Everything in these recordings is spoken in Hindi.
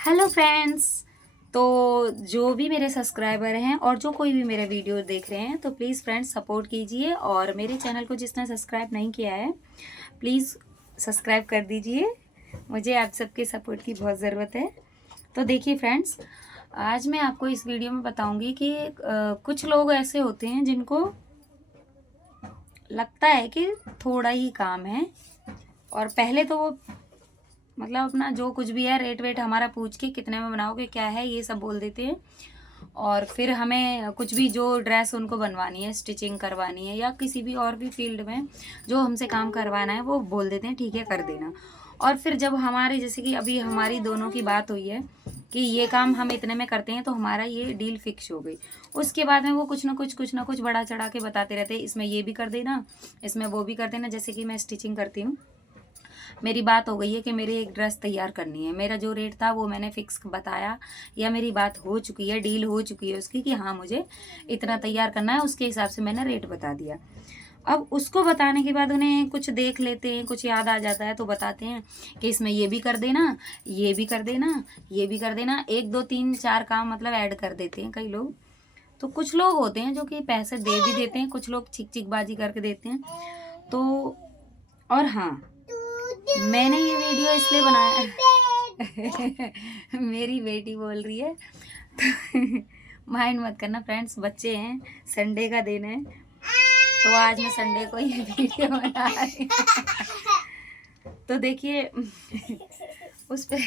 Hello friends. तो जो भी मेरे सब्सक्राइबर हैं और जो कोई भी मेरा वीडियो देख रहे हैं तो प्लीज़ फ्रेंड्स सपोर्ट कीजिए, और मेरे चैनल को जिसने सब्सक्राइब नहीं किया है प्लीज़ सब्सक्राइब कर दीजिए। मुझे आप सबके सपोर्ट की बहुत ज़रूरत है। तो देखिए फ्रेंड्स, आज मैं आपको इस वीडियो में बताऊंगी कि कुछ लोग ऐसे होते हैं जिनको लगता है कि थोड़ा ही काम है, और पहले तो वो मतलब अपना जो कुछ भी है रेट वेट हमारा पूछ के कितने में बनाओगे, क्या है, ये सब बोल देते हैं। और फिर हमें कुछ भी जो ड्रेस उनको बनवानी है, स्टिचिंग करवानी है, या किसी भी और भी फील्ड में जो हमसे काम करवाना है वो बोल देते हैं ठीक है कर देना। और फिर जब हमारे जैसे कि अभी हमारी दोनों की बात हुई है कि ये काम हम इतने में करते हैं तो हमारा ये डील फिक्स हो गई, उसके बाद में वो कुछ ना कुछ बड़ा चढ़ा के बताते रहते हैं, इसमें ये भी कर देना, इसमें वो भी कर देना। जैसे कि मैं स्टिचिंग करती हूँ, मेरी बात हो गई है कि मेरी एक ड्रेस तैयार करनी है, मेरा जो रेट था वो मैंने फिक्स बताया, या मेरी बात हो चुकी है, डील हो चुकी है उसकी कि हाँ मुझे इतना तैयार करना है, उसके हिसाब से मैंने रेट बता दिया। अब उसको बताने के बाद उन्हें कुछ देख लेते हैं, कुछ याद आ जाता है तो बताते हैं कि इसमें ये भी कर देना, ये भी कर देना, ये भी कर देना, एक दो तीन चार काम मतलब ऐड कर देते हैं कई लोग। तो कुछ लोग होते हैं जो कि पैसे दे भी देते हैं, कुछ लोग चिक चिकबाजी करके देते हैं। तो और हाँ, मैंने ये वीडियो इसलिए बनाया मेरी बेटी बोल रही है तो माइंड मत करना फ्रेंड्स, बच्चे हैं, संडे का दिन है तो आज मैं संडे को ये वीडियो बना रही हूँ। तो देखिए उस पे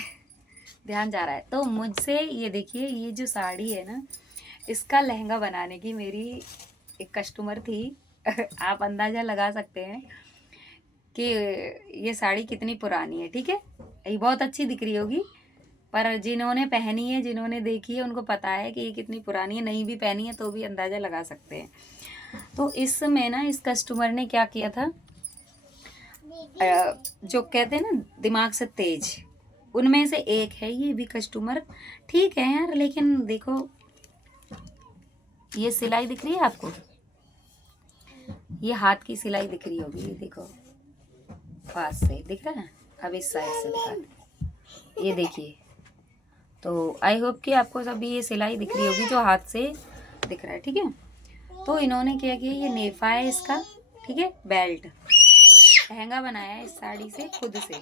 ध्यान जा रहा है। तो मुझसे ये देखिए, ये जो साड़ी है ना, इसका लहंगा बनाने की मेरी एक कस्टमर थी आप अंदाज़ा लगा सकते हैं कि ये साड़ी कितनी पुरानी है। ठीक है, ये बहुत अच्छी दिख रही होगी, पर जिन्होंने पहनी है, जिन्होंने देखी है, उनको पता है कि ये कितनी पुरानी है। नहीं भी पहनी है तो भी अंदाज़ा लगा सकते हैं। तो इसमें ना इस कस्टमर ने क्या किया था, जो कहते हैं ना दिमाग से तेज, उनमें से एक है ये भी कस्टमर। ठीक है यार, लेकिन देखो ये सिलाई दिख रही है आपको, ये हाथ की सिलाई दिख रही होगी, ये देखो पास से दिख रहा है। अब इस साइड से दिखा, ये देखिए। तो आई होप कि आपको सभी ये सिलाई दिख रही होगी जो हाथ से दिख रहा है। ठीक है, तो इन्होंने क्या किया, ये नेफा है इसका, ठीक है, बेल्ट, लहंगा बनाया है इस साड़ी से खुद से।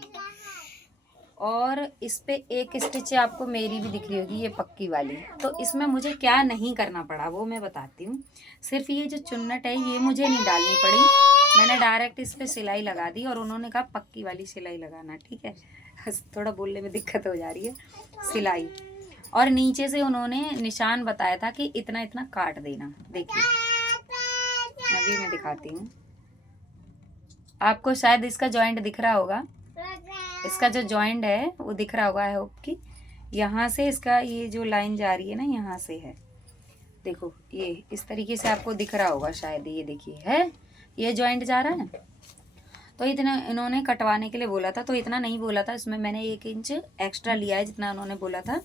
और इस पे एक स्टिच आपको मेरी भी दिख रही होगी, ये पक्की वाली। तो इसमें मुझे क्या नहीं करना पड़ा वो मैं बताती हूँ। सिर्फ ये जो चुन्नट है ये मुझे नहीं डालनी पड़ी, मैंने डायरेक्ट इस पे सिलाई लगा दी, और उन्होंने कहा पक्की वाली सिलाई लगाना। ठीक है थोड़ा बोलने में दिक्कत हो जा रही है, सिलाई। और नीचे से उन्होंने निशान बताया था कि इतना इतना काट देना। देखिए अभी मैं दिखाती हूँ आपको, शायद इसका जॉइंट दिख रहा होगा, इसका जो जॉइंट है वो दिख रहा होगा आई होप कि यहाँ से इसका ये जो लाइन जा रही है ना, यहाँ से है, देखो ये इस तरीके से आपको दिख रहा होगा शायद, ये देखिए है, ये जॉइंट जा रहा है। तो इतना इन्होंने कटवाने के लिए बोला था, तो इतना नहीं बोला था, इसमें मैंने 1 इंच एक्स्ट्रा लिया है जितना उन्होंने बोला था।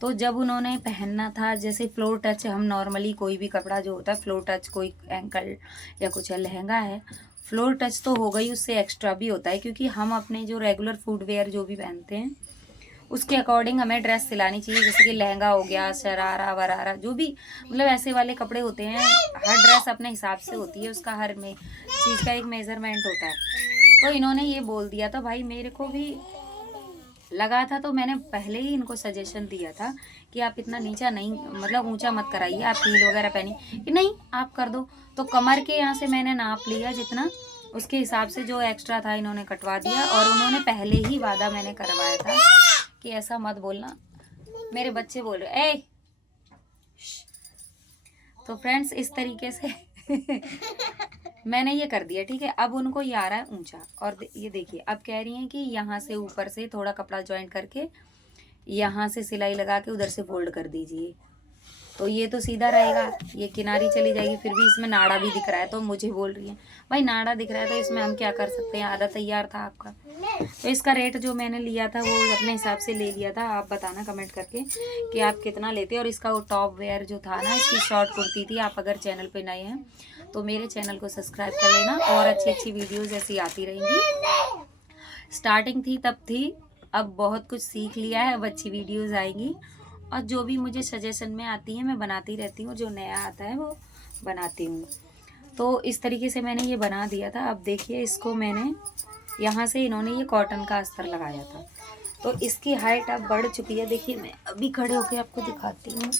तो जब उन्होंने पहनना था, जैसे फ्लोर टच, हम नॉर्मली कोई भी कपड़ा जो होता है फ्लोर टच, कोई एंकल या कुछ है, लहंगा है, फ्लोर टच तो हो गई, उससे एक्स्ट्रा भी होता है, क्योंकि हम अपने जो रेगुलर फुटवेयर जो भी पहनते हैं उसके अकॉर्डिंग हमें ड्रेस सिलानी चाहिए। जैसे कि लहंगा हो गया, शरारा वरारा, जो भी मतलब ऐसे वाले कपड़े होते हैं, हर ड्रेस अपने हिसाब से होती है, उसका हर में चीज़ का एक मेज़रमेंट होता है। तो इन्होंने ये बोल दिया था, भाई मेरे को भी लगा था, तो मैंने पहले ही इनको सजेशन दिया था कि आप इतना नीचा नहीं, मतलब ऊंचा मत कराइए, आप हील वगैरह पहनिए, कि नहीं आप कर दो। तो कमर के यहाँ से मैंने नाप लिया जितना, उसके हिसाब से जो एक्स्ट्रा था इन्होंने कटवा दिया। और उन्होंने पहले ही वादा मैंने करवाया था कि ऐसा मत बोलना, मेरे बच्चे बोल रहे ए। तो फ्रेंड्स इस तरीके से मैंने ये कर दिया। ठीक है, अब उनको ये आ रहा है ऊंचा, और ये देखिए अब कह रही हैं कि यहाँ से ऊपर से थोड़ा कपड़ा ज्वाइंट करके यहाँ से सिलाई लगा के उधर से फोल्ड कर दीजिए, तो ये तो सीधा रहेगा, ये किनारी चली जाएगी। फिर भी इसमें नाड़ा भी दिख रहा है, तो मुझे बोल रही है भाई नाड़ा दिख रहा है तो इसमें हम क्या कर सकते हैं, आधा तैयार था आपका। तो इसका रेट जो मैंने लिया था वो अपने हिसाब से ले लिया था, आप बताना कमेंट करके कि आप कितना लेते हैं। और इसका वो टॉप वेयर जो था ना, इसकी शॉर्ट कुर्ती थी। आप अगर चैनल पे नए हैं तो मेरे चैनल को सब्सक्राइब कर लेना, और अच्छी अच्छी वीडियोज़ ऐसी आती रहेंगी। स्टार्टिंग थी तब थी अब बहुत कुछ सीख लिया है, अब अच्छी वीडियोस आएंगी और जो भी मुझे सजेशन में आती है मैं बनाती रहती हूँ, जो नया आता है वो बनाती हूँ। तो इस तरीके से मैंने ये बना दिया था। अब देखिए इसको मैंने यहाँ से, इन्होंने ये कॉटन का अस्तर लगाया था, तो इसकी हाइट अब बढ़ चुकी है। देखिए मैं अभी खड़े होके आपको दिखाती हूँ।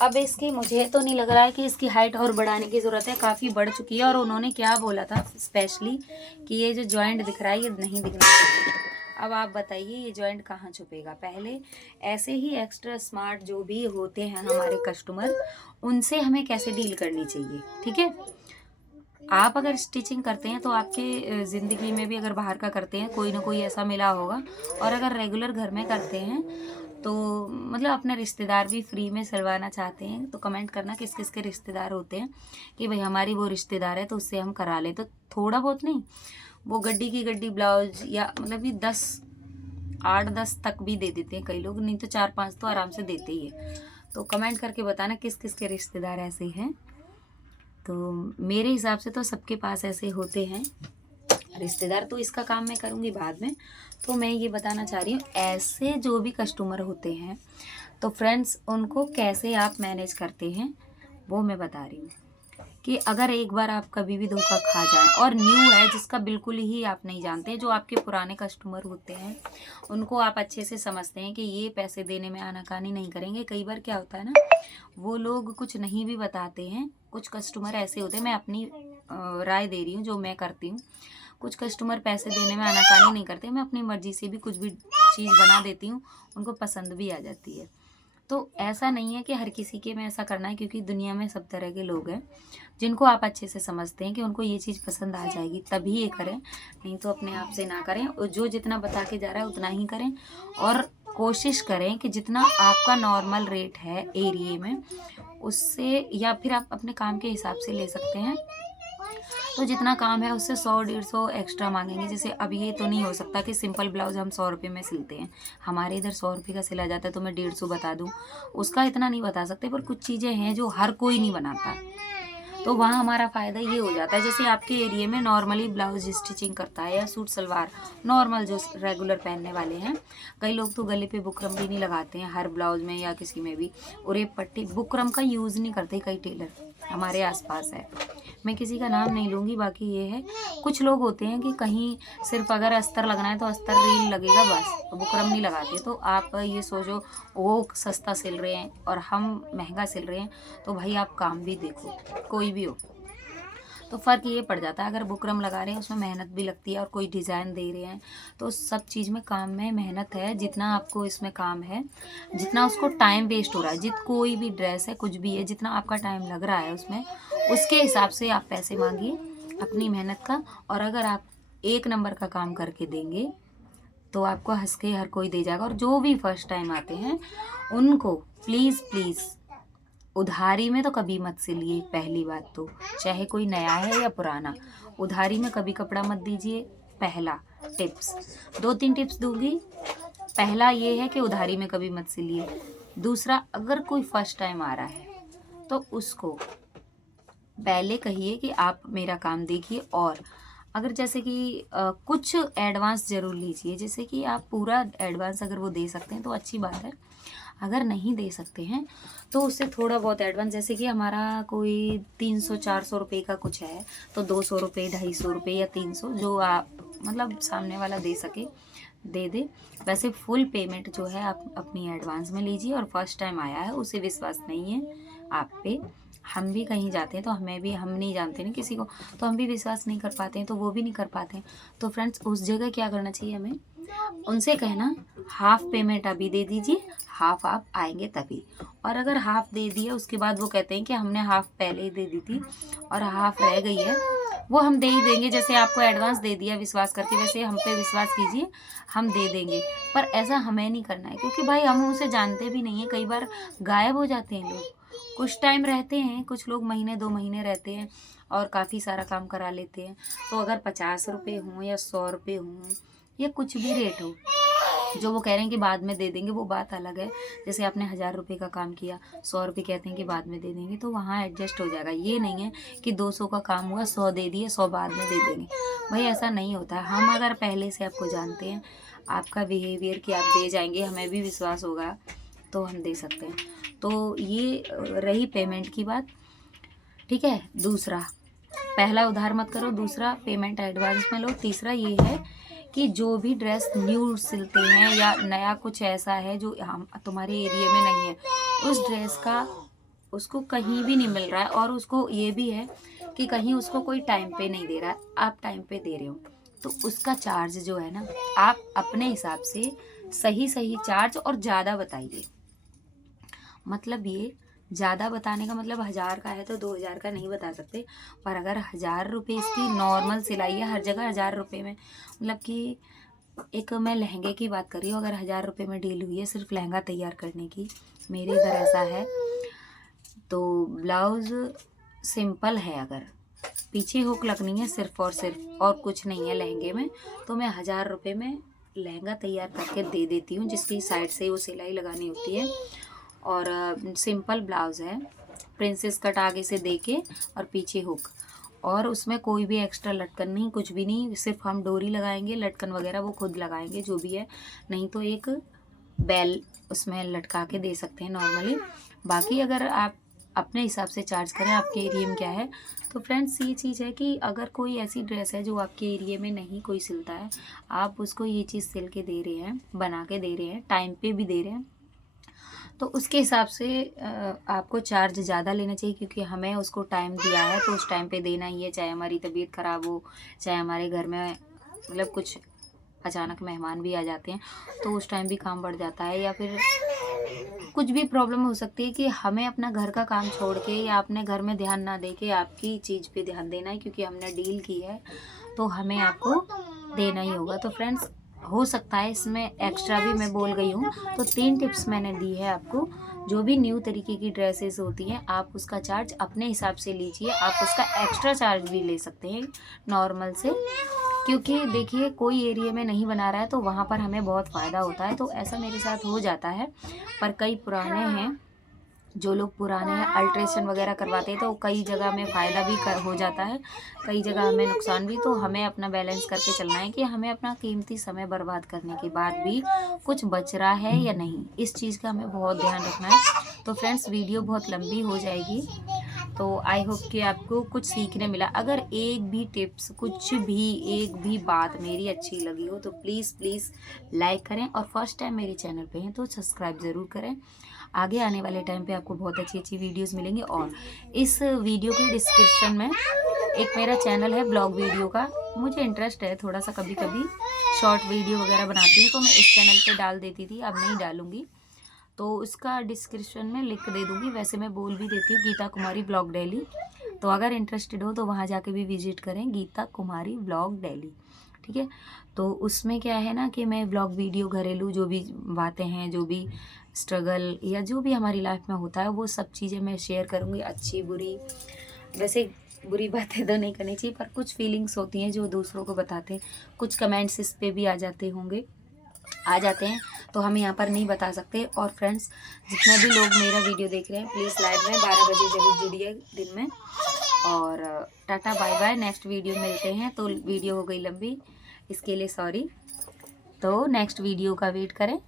अब इसकी मुझे तो नहीं लग रहा है कि इसकी हाइट और बढ़ाने की ज़रूरत है, काफ़ी बढ़ चुकी है। और उन्होंने क्या बोला था स्पेशली कि ये जो जॉइंट दिख रहा है ये नहीं दिखना चाहिए। अब आप बताइए ये जॉइंट कहाँ छुपेगा। पहले ऐसे ही एक्स्ट्रा स्मार्ट जो भी होते हैं हमारे कस्टमर, उनसे हमें कैसे डील करनी चाहिए, ठीक है। आप अगर स्टिचिंग करते हैं तो आपके ज़िंदगी में भी अगर बाहर का करते हैं कोई ना कोई ऐसा मिला होगा, और अगर रेगुलर घर में करते हैं तो मतलब अपने रिश्तेदार भी फ्री में सिलवाना चाहते हैं तो कमेंट करना किस किस के रिश्तेदार होते हैं कि भाई हमारी वो रिश्तेदार है तो उससे हम करा लें। तो थोड़ा बहुत नहीं, वो गड्डी की गड्डी ब्लाउज या मतलब कि 8-10 तक भी दे देते हैं कई लोग, नहीं तो 4-5 तो आराम से देते ही है। तो कमेंट करके बताना किस किस के रिश्तेदार ऐसे हैं। तो मेरे हिसाब से तो सबके पास ऐसे होते हैं रिश्तेदार। तो इसका काम मैं करूँगी बाद में। तो मैं ये बताना चाह रही हूँ ऐसे जो भी कस्टमर होते हैं तो फ्रेंड्स उनको कैसे आप मैनेज करते हैं वो मैं बता रही हूँ। कि अगर एक बार आप कभी भी धोखा खा जाए, और न्यू है जिसका बिल्कुल ही आप नहीं जानते, जो आपके पुराने कस्टमर होते हैं उनको आप अच्छे से समझते हैं कि ये पैसे देने में आनाकानी नहीं करेंगे। कई बार क्या होता है ना, वो लोग कुछ नहीं भी बताते हैं। कुछ कस्टमर ऐसे होते हैं, मैं अपनी राय दे रही हूँ जो मैं करती हूँ। कुछ कस्टमर पैसे देने में आनाकानी नहीं करते, मैं अपनी मर्जी से भी कुछ भी चीज़ बना देती हूँ, उनको पसंद भी आ जाती है। तो ऐसा नहीं है कि हर किसी के में ऐसा करना है, क्योंकि दुनिया में सब तरह के लोग हैं जिनको आप अच्छे से समझते हैं कि उनको ये चीज़ पसंद आ जाएगी तभी ये करें, नहीं तो अपने आप से ना करें। और जो जितना बता के जा रहा है उतना ही करें, और कोशिश करें कि जितना आपका नॉर्मल रेट है एरिया में उससे, या फिर आप अपने काम के हिसाब से ले सकते हैं। तो जितना काम है उससे 100-150 एक्स्ट्रा मांगेंगे। जैसे अब ये तो नहीं हो सकता कि सिंपल ब्लाउज हम 100 रुपये में सिलते हैं, हमारे इधर 100 रुपये का सिला जाता है तो मैं 150 बता दूँ, उसका इतना नहीं बता सकते। पर कुछ चीज़ें हैं जो हर कोई नहीं बनाता, तो वहाँ हमारा फ़ायदा ये हो जाता है। जैसे आपके एरिया में नॉर्मली ब्लाउज स्टिचिंग करता है या सूट सलवार नॉर्मल जो रेगुलर पहनने वाले हैं, कई लोग तो गले पे बुकरम भी नहीं लगाते हैं हर ब्लाउज में या किसी में भी, और एक पट्टी बुकरम का यूज़ नहीं करते कई टेलर हमारे आसपास है। मैं किसी का नाम नहीं लूँगी, बाकी ये है कुछ लोग होते हैं कि कहीं सिर्फ अगर अस्तर लगना है तो अस्तर रील लगेगा बस, तो बुकरम नहीं लगाते। तो आप ये सोचो वो सस्ता सिल रहे हैं और हम महंगा सिल रहे हैं, तो भाई आप काम भी देखो, कोई भी हो तो फ़र्क ये पड़ जाता है। अगर बुकरम लगा रहे हैं उसमें मेहनत भी लगती है, और कोई डिज़ाइन दे रहे हैं तो सब चीज़ में काम में मेहनत है। जितना आपको इसमें काम है, जितना उसको टाइम वेस्ट हो रहा है, कोई भी ड्रेस है कुछ भी है, जितना आपका टाइम लग रहा है उसमें, उसके हिसाब से आप पैसे मांगिए अपनी मेहनत का। और अगर आप एक नंबर का काम करके देंगे तो आपको हंस के हर कोई दे जाएगा। और जो भी फर्स्ट टाइम आते हैं उनको प्लीज़ प्लीज़ उधारी में तो कभी मत सिलिए। पहली बात तो चाहे कोई नया है या पुराना, उधारी में कभी कपड़ा मत दीजिए। पहला टिप्स, 2-3 टिप्स दूंगी। पहला ये है कि उधारी में कभी मत सिलिए। दूसरा, अगर कोई फर्स्ट टाइम आ रहा है तो उसको पहले कहिए कि आप मेरा काम देखिए, और अगर जैसे कि कुछ एडवांस ज़रूर लीजिए। जैसे कि आप पूरा एडवांस अगर वो दे सकते हैं तो अच्छी बात है, अगर नहीं दे सकते हैं तो उससे थोड़ा बहुत एडवांस, जैसे कि हमारा कोई 300-400 रुपये का कुछ है तो 200 रुपये, 250 रुपये या 300 जो आप मतलब सामने वाला दे सके दे दे। वैसे फुल पेमेंट जो है आप अपनी एडवांस में लीजिए। और फर्स्ट टाइम आया है उसे विश्वास नहीं है आप पे, हम भी कहीं जाते हैं तो हमें भी, हम नहीं जानते ना किसी को, तो हम भी विश्वास नहीं कर पाते हैं, तो वो भी नहीं कर पाते हैं। तो फ्रेंड्स उस जगह क्या करना चाहिए, हमें उनसे कहना हाफ पेमेंट अभी दे दीजिए, हाफ आप आएंगे तभी। और अगर हाफ दे दिया उसके बाद वो कहते हैं कि हमने हाफ पहले ही दे दी थी और हाफ रह गई है, वो हम दे ही देंगे। जैसे आपको एडवांस दे दिया विश्वास करके, वैसे हम पे विश्वास कीजिए, हम दे देंगे। पर ऐसा हमें नहीं करना है, क्योंकि भाई हम उसे जानते भी नहीं है। कई बार गायब हो जाते हैं लोग, कुछ टाइम रहते हैं, कुछ लोग महीने 2 महीने रहते हैं और काफ़ी सारा काम करा लेते हैं। तो अगर 50 रुपये हों या 100 रुपये हों या कुछ भी रेट हो, जो वो कह रहे हैं कि बाद में दे देंगे, वो बात अलग है। जैसे आपने 1000 रुपये का काम किया, 100 रुपये कहते हैं कि बाद में दे देंगे, तो वहाँ एडजस्ट हो जाएगा। ये नहीं है कि 200 का काम हुआ 100 दे दिए, 100 बाद में दे देंगे, भाई ऐसा नहीं होता है। हम अगर पहले से आपको जानते हैं, आपका बिहेवियर कि आप दे जाएंगे, हमें भी विश्वास होगा तो हम दे सकते हैं। तो ये रही पेमेंट की बात, ठीक है। दूसरा, पहला उधार मत करो, दूसरा पेमेंट एडवांस में लो, तीसरा ये है कि जो भी ड्रेस न्यू सिलते हैं या नया कुछ ऐसा है जो हम तुम्हारे एरिया में नहीं है, उस ड्रेस का उसको कहीं भी नहीं मिल रहा है, और उसको ये भी है कि कहीं उसको कोई टाइम पे नहीं दे रहा है, आप टाइम पे दे रहे हो, तो उसका चार्ज जो है ना, आप अपने हिसाब से सही चार्ज और ज़्यादा बताइए। मतलब ये ज़्यादा बताने का मतलब 1000 का है तो 2000 का नहीं बता सकते, पर अगर 1000 रुपये इसकी नॉर्मल सिलाई है, हर जगह 1000 रुपये में, मतलब कि एक मैं लहंगे की बात कर रही हूँ, अगर 1000 रुपये में डील हुई है सिर्फ लहंगा तैयार करने की, मेरे इधर ऐसा है, तो ब्लाउज़ सिंपल है, अगर पीछे हुक लगनी है सिर्फ और सिर्फ, और कुछ नहीं है लहंगे में, तो मैं 1000 रुपये में लहंगा तैयार करके दे देती हूँ, जिसकी साइड से वो सिलाई लगानी होती है। और सिंपल ब्लाउज़ है, प्रिंसेस कट आगे से देके और पीछे हुक, और उसमें कोई भी एक्स्ट्रा लटकन नहीं, कुछ भी नहीं, सिर्फ हम डोरी लगाएंगे, लटकन वगैरह वो खुद लगाएंगे जो भी है, नहीं तो एक बेल उसमें लटका के दे सकते हैं नॉर्मली। बाकी अगर आप अपने हिसाब से चार्ज करें, आपके एरिया में क्या है। तो फ्रेंड्स ये चीज़ है कि अगर कोई ऐसी ड्रेस है जो आपके एरिया में नहीं कोई सिलता है, आप उसको ये चीज़ सिल के दे रहे हैं, बना के दे रहे हैं, टाइम पे भी दे रहे हैं, तो उसके हिसाब से आपको चार्ज ज़्यादा लेना चाहिए, क्योंकि हमें उसको टाइम दिया है तो उस टाइम पे देना ही है, चाहे हमारी तबीयत ख़राब हो, चाहे हमारे घर में मतलब कुछ अचानक मेहमान भी आ जाते हैं, तो उस टाइम भी काम बढ़ जाता है, या फिर कुछ भी प्रॉब्लम हो सकती है कि हमें अपना घर का काम छोड़ के या अपने घर में ध्यान ना दे के आपकी चीज़ पे ध्यान देना है, क्योंकि हमने डील की है तो हमें आपको देना ही होगा। तो फ्रेंड्स हो सकता है इसमें एक्स्ट्रा भी मैं बोल गई हूँ, तो 3 टिप्स मैंने दी है आपको। जो भी न्यू तरीके की ड्रेसेस होती हैं, आप उसका चार्ज अपने हिसाब से लीजिए, आप उसका एक्स्ट्रा चार्ज भी ले सकते हैं नॉर्मल से, क्योंकि देखिए कोई एरिया में नहीं बना रहा है तो वहाँ पर हमें बहुत फ़ायदा होता है, तो ऐसा मेरे साथ हो जाता है। पर कई पुराने हैं, जो लोग पुराने हैं, अल्ट्रेशन वगैरह करवाते हैं, तो कई जगह में फ़ायदा भी हो जाता है, कई जगह हमें नुकसान भी। तो हमें अपना बैलेंस करके चलना है कि हमें अपना कीमती समय बर्बाद करने के बाद भी कुछ बच रहा है या नहीं, इस चीज़ का हमें बहुत ध्यान रखना है। तो फ्रेंड्स वीडियो बहुत लंबी हो जाएगी, तो आई होप कि आपको कुछ सीखने मिला। अगर एक भी टिप्स, कुछ भी एक भी बात मेरी अच्छी लगी हो तो प्लीज़ लाइक करें, और फर्स्ट टाइम मेरे चैनल पे हैं तो सब्सक्राइब ज़रूर करें। आगे आने वाले टाइम पे आपको बहुत अच्छी वीडियोस मिलेंगी। और इस वीडियो के डिस्क्रिप्शन में एक मेरा चैनल है ब्लॉग वीडियो का, मुझे इंटरेस्ट है थोड़ा सा, कभी कभी शॉर्ट वीडियो वगैरह बनाती हूँ, तो मैं इस चैनल पे डाल देती थी, अब नहीं डालूँगी, तो उसका डिस्क्रिप्शन में लिंक दे दूँगी। वैसे मैं बोल भी देती हूँ, गीता कुमारी ब्लॉग डेली, तो अगर इंटरेस्टेड हो तो वहाँ जाके भी विजिट करें, गीता कुमारी ब्लॉग डेली, ठीक है। तो उसमें क्या है ना कि मैं ब्लॉग वीडियो, घरेलू जो भी बातें हैं, जो भी स्ट्रगल या जो भी हमारी लाइफ में होता है, वो सब चीज़ें मैं शेयर करूँगी, अच्छी बुरी। वैसे बुरी बातें तो नहीं करनी चाहिए, पर कुछ फीलिंग्स होती हैं जो दूसरों को बताते हैं, कुछ कमेंट्स इस पे भी आ जाते हैं, तो हम यहाँ पर नहीं बता सकते। और फ्रेंड्स जितने भी लोग मेरा वीडियो देख रहे हैं, प्लीज़ लाइव में 12 बजे जरूर जुड़िए दिन में। और tata bye bye, next video मिलते हैं। तो वीडियो हो गई लंबी, इसके लिए सॉरी, तो नेक्स्ट वीडियो का वेट करें।